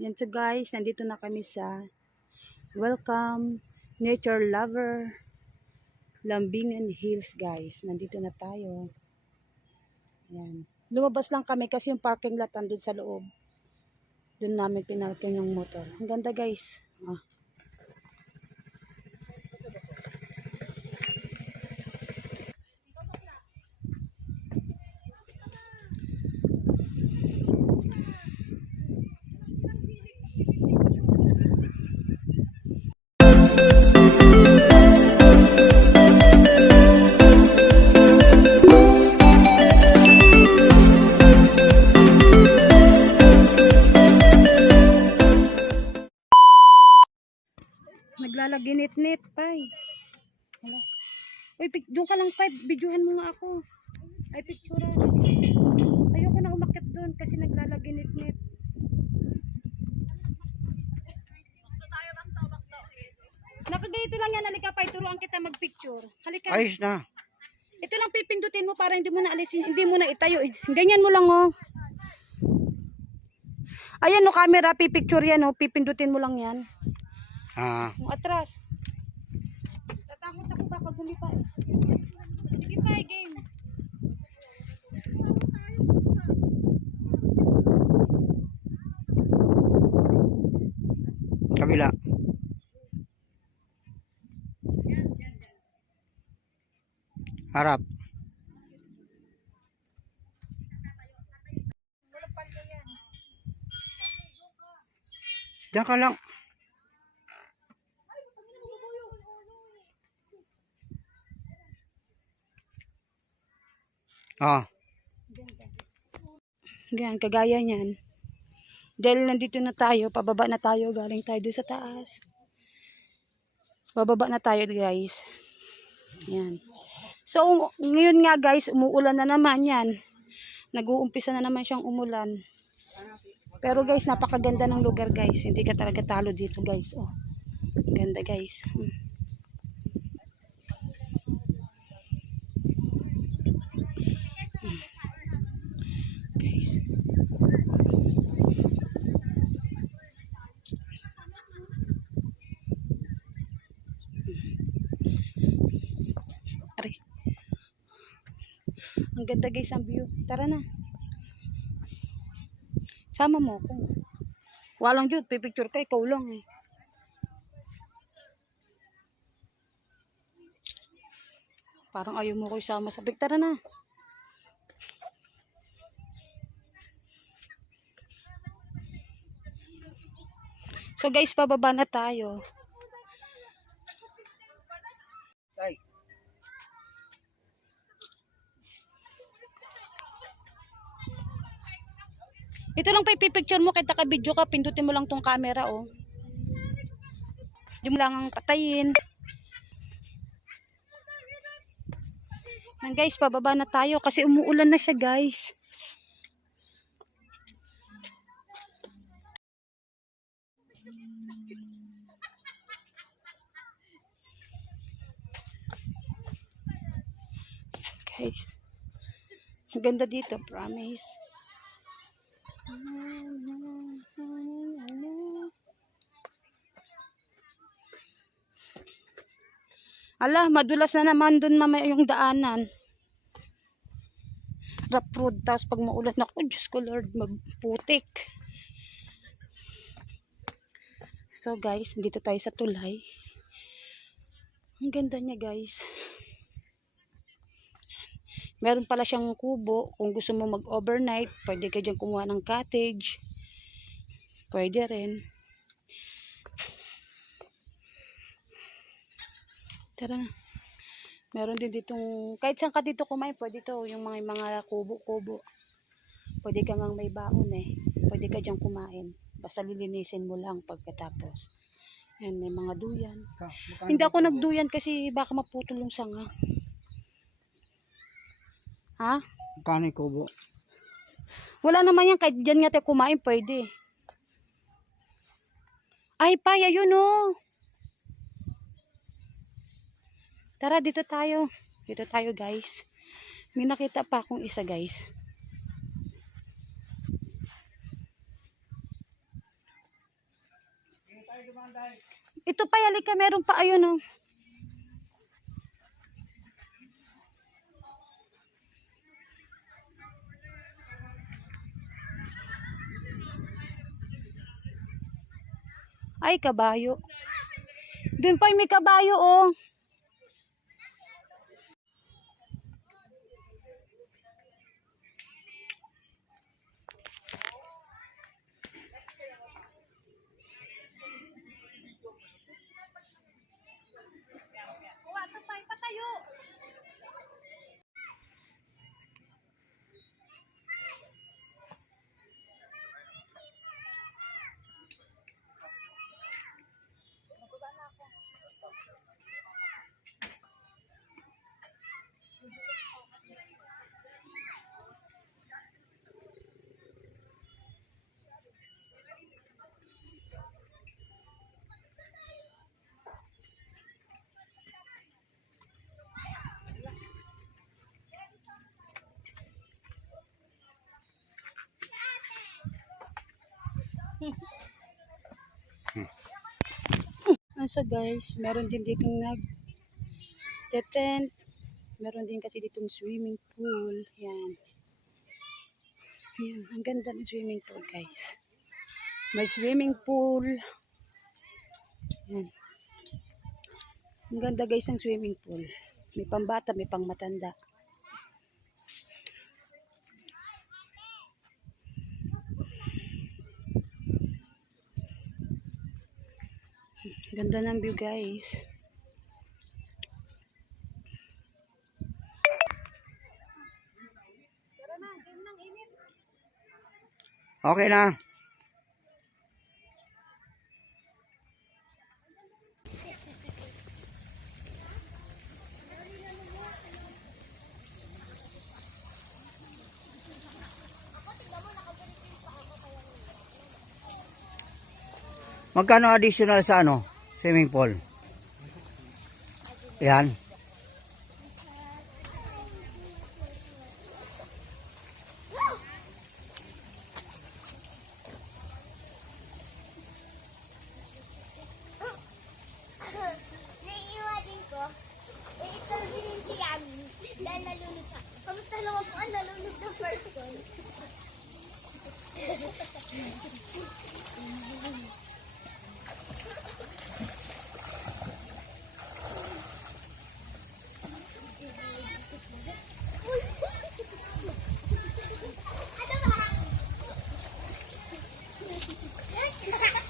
Yan so guys, nandito na kami sa Welcome Nature Lover Lambingan Hills guys. Nandito na tayo. Yan. Lumabas lang kami kasi yung parking lot andun sa loob. Doon namin pinarking yung motor. Ang ganda guys. Ah. Naglalaginit-nit, Pai. Hello. Uy, doon ka lang, Pai. Videohan mo nga ako. Ay, picture. Ayoko na umakyat doon kasi naglalaginit-nit. Nakaganito lang yan. Halika, Pai. Turuan kita mag-picture. Halika. Ayos na. Ito lang pipindutin mo para hindi mo na alisin, hindi mo na itayo. Ganyan mo lang, oh. Ayan, no, camera. Pipicture yan, oh. Pipindutin mo lang yan. Yung atras. Tatakot ako baka gumipa eh. Sige pa, game. Kabila. Harap. Diyan ka lang. Ganyan, kagaya niyan. Dahil nandito na tayo, pababa na tayo, galing tayo doon sa taas. Bababa na tayo guys. Yan. So, ngayon nga guys, umuulan na naman yan. Nag-uumpisa na naman siyang umulan. Pero guys, napakaganda ng lugar guys. Hindi ka talaga talo dito guys. Oh, ganda guys. Guys. Ari. Ang ganda guys ang view. Tara na. Sama mo ako. Walang jud, pipicture ka, ikaw lang eh. Parang ayaw mo ko isama sa pic. Tara na. So guys, pababa na tayo. Ay. Ito lang pa ipipicture mo, kahit naka-video ka, pindutin mo lang tong camera, oh. Hindi mo lang ang patayin. Yan guys, pababa na tayo kasi umuulan na siya guys. Guys, ang ganda dito, promise. Ala, madulas na naman dun mamaya yung daanan. Rough road, tapos pag maulan ako, Diyos ko Lord, magputik. So guys, dito tayo sa tulay. Ang ganda niya guys. Meron pala siyang kubo. Kung gusto mo mag-overnight, pwede ka dyan kumuha ng cottage. Pwede rin. Tara na. Meron din ditong, kahit saan ka dito kumain, pwede to. Yung mga kubo-kubo. Pwede ka ngang may baon eh. Pwede ka dyan kumain. Basta lilinisin mo lang pagkatapos. Yan, may mga duyan. Hindi ako nagduyan kasi baka maputol yung sanga. Ha? Kano yung kubo? Wala naman yan. Kahit dyan nga tayo kumain, pwede. Ay, paya yun oh. Tara, dito tayo. Dito tayo guys. May nakita pa akong isa guys. Ito pa, halika, meron pa, ayun oh. Ay, kabayo. Doon pa may kabayo oh. So guys, meron din ditong nag-tent. Meron din kasi ditong swimming pool. Yan. Yan. Ang ganda ng swimming pool guys. May swimming pool. Yan. Ang ganda guys ang swimming pool. May pambata, may pangmatanda. Ganda ng view guys. Okay na. Magkano additional sa ano? Swimming pool? Yan. Naiiwanin ko, ito si Yami, dahil nalunod siya. Kamusta naman po ang nalunod ng first one? Ano ba?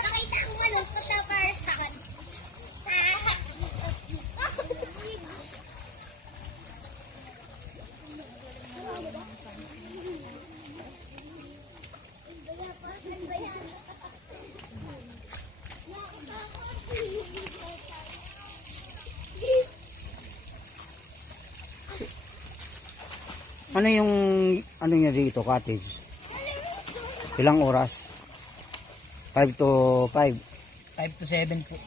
Nakita ko malungkot na person. Ano yung ano niya dito, cottage? Ilang oras? 5 to 5. 5 to 7 po.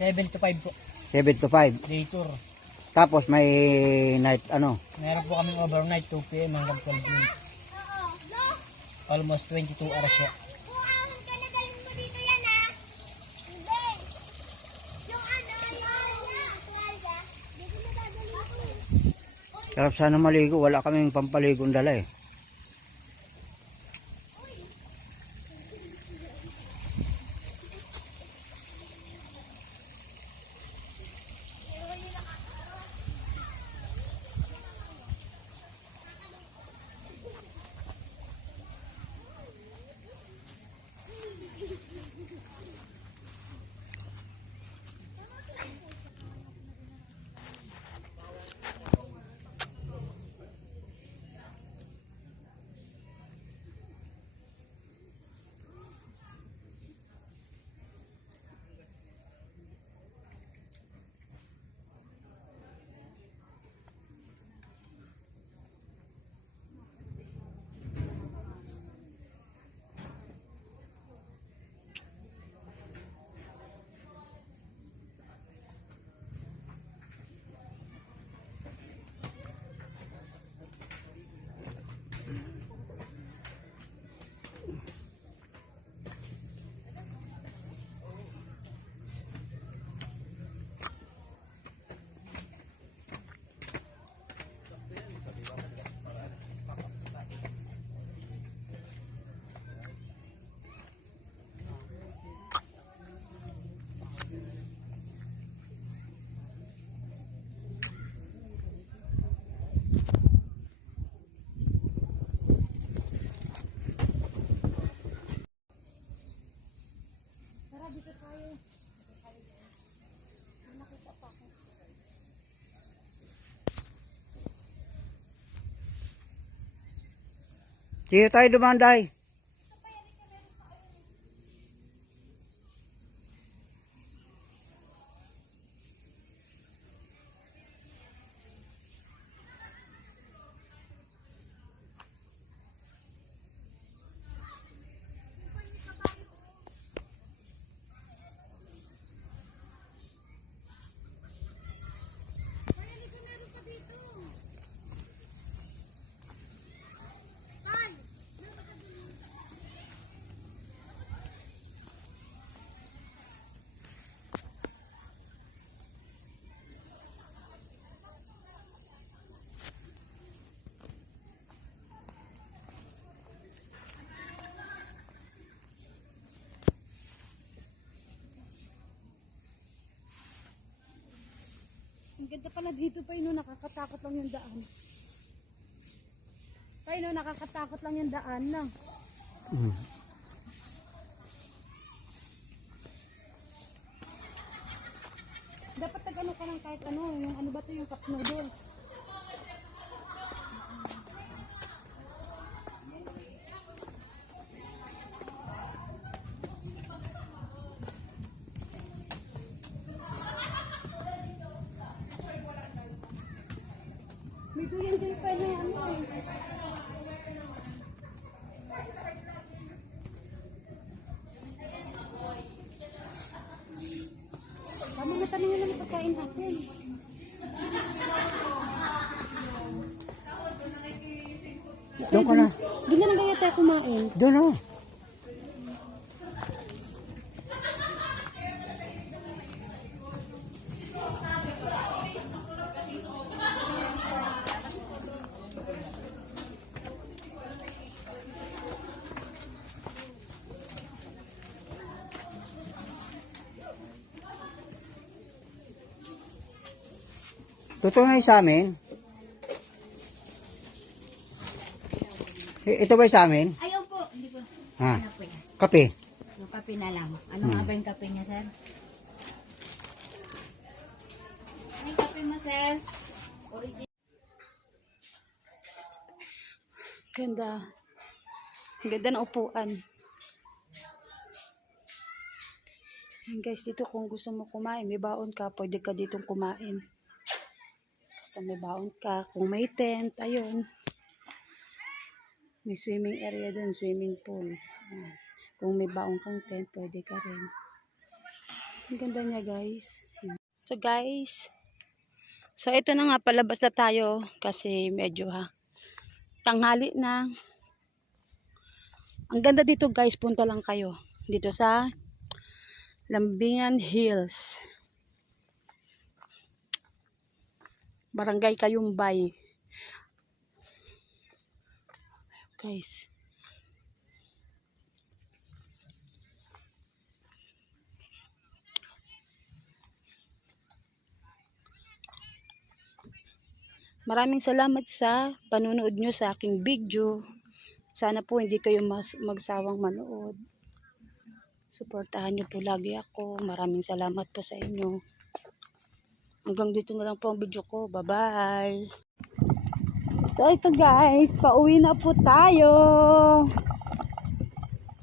7 to 5 po. 7 to 5. Day tour. Tapos may night ano? Meron po kaming overnight 2 p.m. hanggang 12 noon. Almost 22 hours po. Kung ang kalagaling mo dito yan ha. Hindi. Yung ano, yung plaza. Dito na dadalhin ko. Sarap sana maligo, wala kaming pampaligong dala eh. Sige tayo dumanday. Ang ganda pala dito pa no, nakakatakot lang yung daan. Pa no, nakakatakot lang yung daan lang. Dapat nag-ano ka ng kahit ano, yung ano ba to yung cup noodles. May duyan din pa na ano eh. Tama na tanong nila ng pagkain natin. Doon ka na. Doon na lang kaya tayo kumain. Doon oh. Totoo na yung sa amin? Ito ba yung sa amin? Ayaw po. Hindi po. Ha? Ano po yan? Kape? Yung kape na lang. Ano nga ba yung kape niya, sir? May kape mo, sir? Ganda. Ang ganda ng upuan. Yan guys, dito kung gusto mo kumain, may baon ka, pwede ka ditong kumain. Basta may baon ka. Kung may tent, ayun. May swimming area dun, swimming pool. Ayan. Kung may baon kang tent, pwede ka rin. Ang ganda niya guys. So guys, so ito na nga, palabas na tayo kasi medyo tanghali na. Ang ganda dito guys, punta lang kayo. Dito sa Lambingan Hills. Barangay Kayumbay. Guys. Maraming salamat sa panunood nyo sa aking video. Sana po hindi kayo magsawang manood. Suportahan nyo po lagi ako. Maraming salamat po sa inyo. Hanggang dito na lang po ang video ko. Bye-bye. So ito guys, pauwi na po tayo.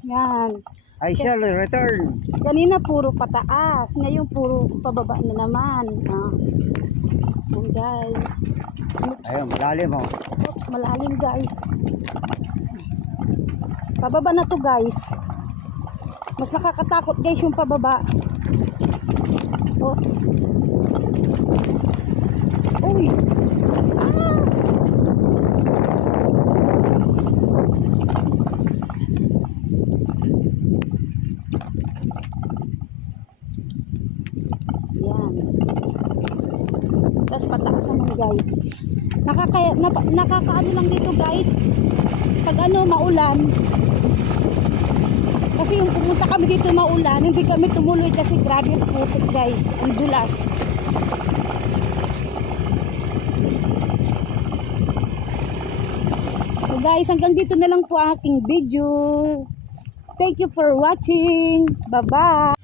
Yan. I shall return. Kanina puro pataas. Ngayon puro pababa na naman. Yan guys. Oops. Ayun, malalim oh. Oops, malalim guys. Pababa na to guys. Mas nakakatakot guys yung pababa. Oops. Uy. Ah! Yan. Tapos pataas naman guys. Nakakaano lang dito guys. Pag ano maulan. Kasi yung pumunta kami dito maulan, hindi kami tumuloy kasi grabe ang putik guys. Ang dulas. So guys, hanggang dito na lang po ang aking video. Thank you for watching. Bye-bye.